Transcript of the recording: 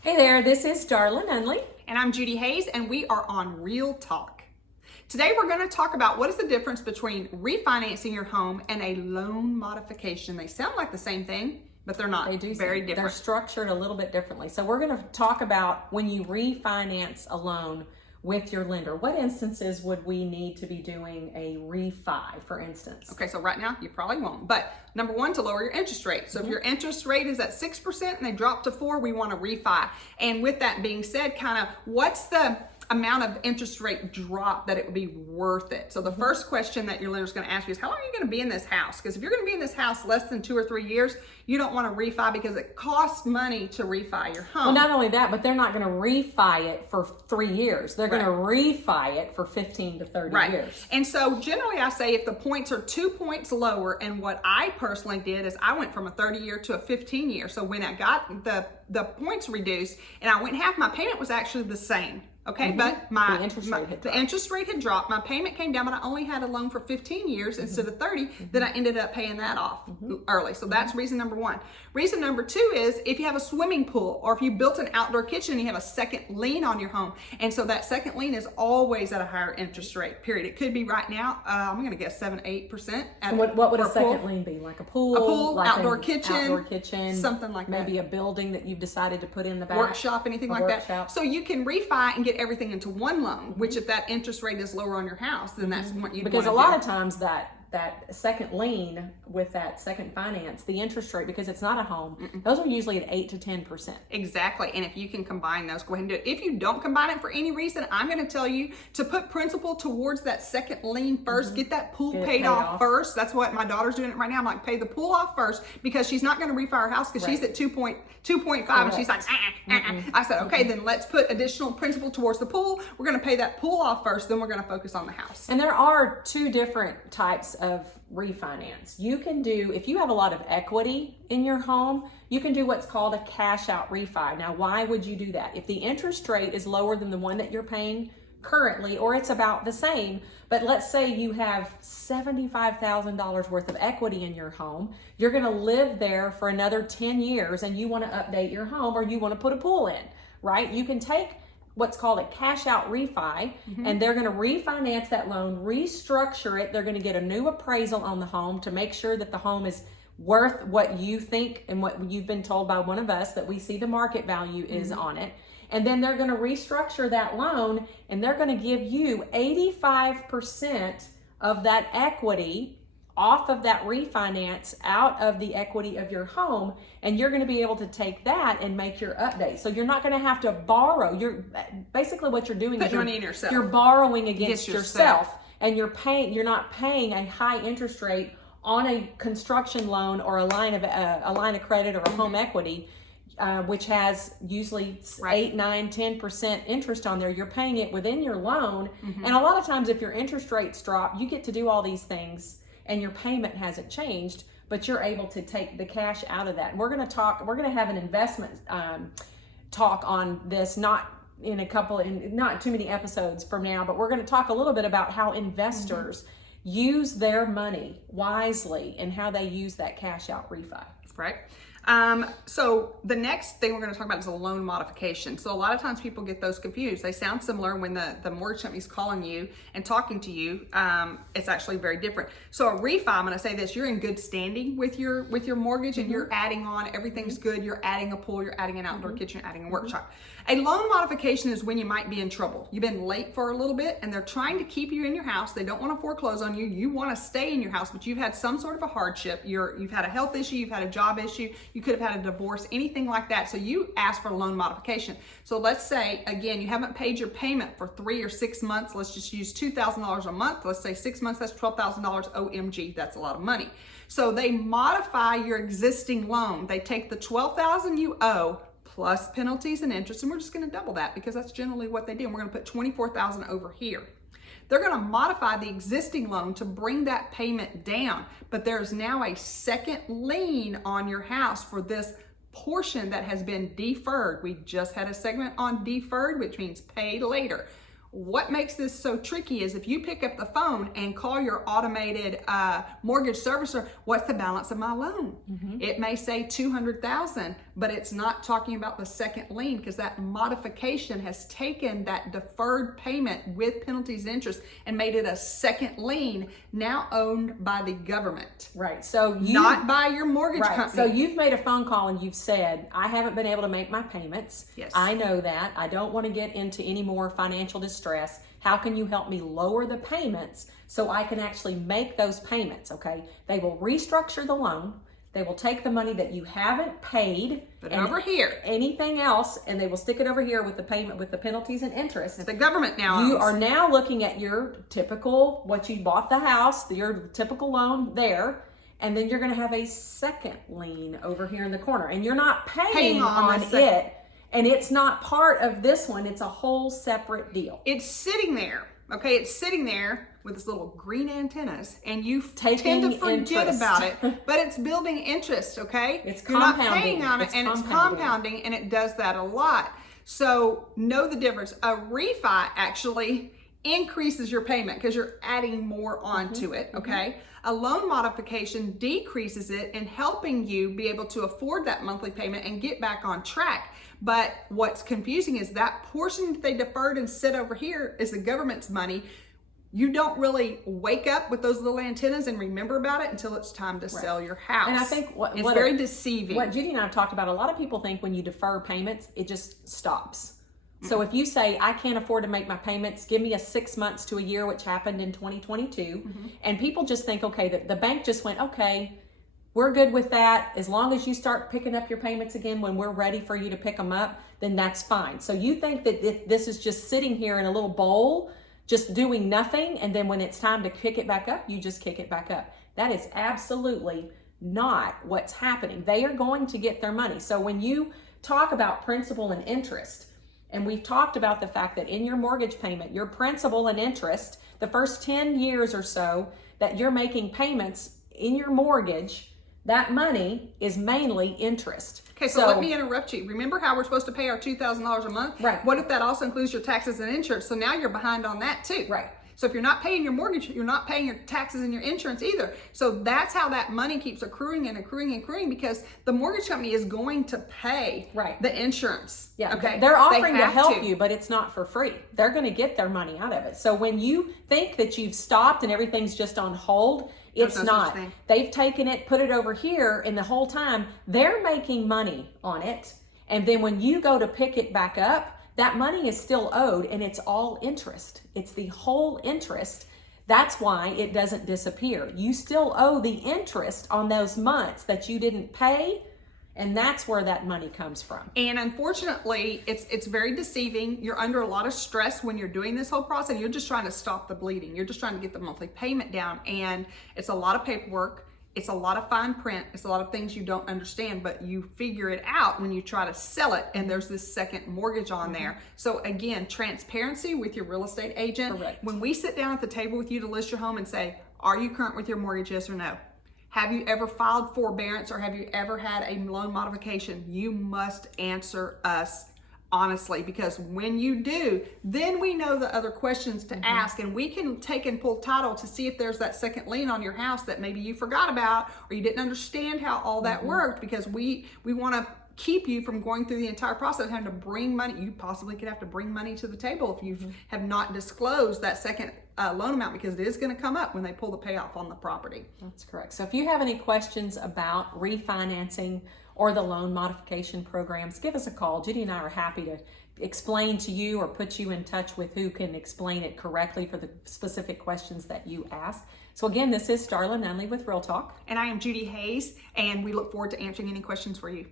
Hey there, this is Darla and Judy. And I'm Judy Hayes, and we are on Real Talk. Today we're going to talk about what is the difference between refinancing your home and a loan modification. They sound like the same thing, but they're not. They do very different. They're structured a little bit differently. So we're going to talk about when you refinance a loan with your lender. What instances would we need to be doing a refi, for instance? Okay, so right now you probably won't. But number one, to lower your interest rate. So if your interest rate is at 6% and they drop to 4%, we want to refi. And with that being said, kind of what's the amount of interest rate drop that it would be worth it? So the first question that your lender's going to ask you is, how long are you going to be in this house? Because if you're going to be in this house less than 2 or 3 years, you don't want to refi because it costs money to refi your home. Well, not only that, but they're not going to refi it for 3 years. They're going to refi it for 15 to 30 years. And so generally I say if the points are 2 points lower, and what I personally did is I went from a 30-year to a 15-year. So when I got the points reduced and I went half, my payment was actually the same. Okay, but the interest rate had dropped. My payment came down, but I only had a loan for 15 years instead of 30. Then I ended up paying that off early. So that's reason number one. Reason number two is if you have a swimming pool or if you built an outdoor kitchen and you have a second lien on your home. And so that second lien is always at a higher interest rate, period. It could be right now, I'm going to guess 7-8%. What would a second lien be? Like a pool? Like outdoor kitchen, something like that. Maybe a building that you've decided to put in the back. Workshop, anything like that. So you can refi and get everything into one loan, which if that interest rate is lower on your house, then that's what you because a lot of times that second lien with that second finance, the interest rate, because it's not a home, those are usually at 8 to 10%. Exactly. And if you can combine those, go ahead and do it. If you don't combine it for any reason, I'm going to tell you to put principal towards that second lien first. Get that pool paid off first. That's what my daughter's doing it right now. I'm like, pay the pool off first because she's not going to refi her house because she's at 2.5 and she's like, I said, okay, then let's put additional principal towards the pool. We're going to pay that pool off first, then we're going to focus on the house. And there are two different types of refinance. You can do, if you have a lot of equity in your home, you can do what's called a cash out refi. Now, why would you do that? If the interest rate is lower than the one that you're paying currently, or it's about the same, but let's say you have $75,000 worth of equity in your home, you're going to live there for another 10 years and you want to update your home or you want to put a pool in, right? You can take what's called a cash out refi, and they're going to refinance that loan, restructure it. They're going to get a new appraisal on the home to make sure that the home is worth what you think and what you've been told by one of us that we see the market value is on it. And then they're going to restructure that loan and they're going to give you 85% of that equity off of that refinance out of the equity of your home, and you're going to be able to take that and make your update. So you're not going to have to borrow. You're basically what you're doing is money in yourself. You're borrowing against yourself, and you're not paying a high interest rate on a construction loan or a line of credit or a home equity. Which has usually 8, 9, 10% interest on there. You're paying it within your loan. And a lot of times if your interest rates drop, you get to do all these things and your payment hasn't changed, but you're able to take the cash out of that. And we're going to have an investment talk on this, not too many episodes from now, but we're going to talk a little bit about how investors use their money wisely and how they use that cash out refi. Right. So the next thing we're going to talk about is a loan modification. So a lot of times people get those confused. They sound similar when the mortgage company's calling you and talking to you. It's actually very different. So a refi, I'm going to say this, you're in good standing with your mortgage and you're adding on, everything's good. You're adding a pool, you're adding an outdoor kitchen, adding a workshop. A loan modification is when you might be in trouble. You've been late for a little bit and they're trying to keep you in your house. They don't want to foreclose on you. You want to stay in your house, but you've had some sort of a hardship. You've had a health issue, you've had a job issue, you could have had a divorce, anything like that. So you ask for a loan modification. So let's say, again, you haven't paid your payment for 3 or 6 months. Let's just use $2,000 a month. Let's say 6 months, that's $12,000. OMG, that's a lot of money. So they modify your existing loan. They take the $12,000 you owe plus penalties and interest, and we're just going to double that because that's generally what they do. And we're going to put $24,000 over here. They're going to modify the existing loan to bring that payment down, but there's now a second lien on your house for this portion that has been deferred. We just had a segment on deferred, which means paid later. What makes this so tricky is if you pick up the phone and call your automated mortgage servicer, what's the balance of my loan? It may say $200,000, but it's not talking about the second lien, because that modification has taken that deferred payment with penalties and interest and made it a second lien now owned by the government. Right. So not by your mortgage company. So you've made a phone call and you've said, I haven't been able to make my payments. Yes. I know that. I don't want to get into any more financial distress. How can you help me lower the payments so I can actually make those payments? Okay. They will restructure the loan. They will take the money that you haven't paid, put it over here, anything else, and they will stick it over here with the payment, with the penalties and interest. The government now You owns. are now looking at your typical, what you bought the house, your typical loan there, and then you're going to have a second lien over here in the corner, and you're not paying on it, and it's not part of this one. It's a whole separate deal. It's sitting there. Okay, it's sitting there with its little green antennas, and you Taking tend to forget interest. about it, but it's building interest, okay? It's You're not compounding. paying on it, It's and it's compounding. compounding, and it does that a lot. So know the difference. A refi actually increases your payment because you're adding more onto it, okay? A loan modification decreases it and helping you be able to afford that monthly payment and get back on track. But what's confusing is that portion that they deferred and sit over here is the government's money. You don't really wake up with those little antennas and remember about it until it's time to sell your house. And I think it's very deceiving. What Judy and I have talked about, a lot of people think when you defer payments, it just stops. So if you say, I can't afford to make my payments, give me a 6 months to a year, which happened in 2022. And people just think, okay, the bank just went, okay, we're good with that. As long as you start picking up your payments again when we're ready for you to pick them up, then that's fine. So you think that this is just sitting here in a little bowl, just doing nothing. And then when it's time to kick it back up, you just kick it back up. That is absolutely not what's happening. They are going to get their money. So when you talk about principal and interest, and we've talked about the fact that in your mortgage payment, your principal and interest, the first 10 years or so that you're making payments in your mortgage, that money is mainly interest. Okay, so let me interrupt you. Remember how we're supposed to pay our $2,000 a month? Right. What if that also includes your taxes and insurance? So now you're behind on that too. Right. So if you're not paying your mortgage, you're not paying your taxes and your insurance either. So that's how that money keeps accruing and accruing and accruing, because the mortgage company is going to pay the insurance. Yeah, okay. They're offering to help you, but it's not for free. They're going to get their money out of it. So when you think that you've stopped and everything's just on hold, it's not. They've taken it, put it over here, and the whole time they're making money on it. And then when you go to pick it back up, that money is still owed, and it's all interest. It's the whole interest. That's why it doesn't disappear. You still owe the interest on those months that you didn't pay, and that's where that money comes from. And unfortunately, it's very deceiving. You're under a lot of stress when you're doing this whole process. You're just trying to stop the bleeding. You're just trying to get the monthly payment down, and it's a lot of paperwork. It's a lot of fine print. It's a lot of things you don't understand, but you figure it out when you try to sell it, and there's this second mortgage on there. So again, transparency with your real estate agent. Correct. When we sit down at the table with you to list your home and say, are you current with your mortgage, yes or no? Have you ever filed forbearance, or have you ever had a loan modification? You must answer us honestly, because when you do, then we know the other questions to ask, and we can take and pull title to see if there's that second lien on your house that maybe you forgot about, or you didn't understand how all that worked, because we want to keep you from going through the entire process of having to bring money. You possibly could have to bring money to the table if you have not disclosed that second loan amount, because it is going to come up when they pull the payoff on the property. That's correct. So if you have any questions about refinancing or the loan modification programs, give us a call. Judy and I are happy to explain to you or put you in touch with who can explain it correctly for the specific questions that you ask. So again, this is Darla and Judy with Real Talk. And I am Judy Hayes, and we look forward to answering any questions for you.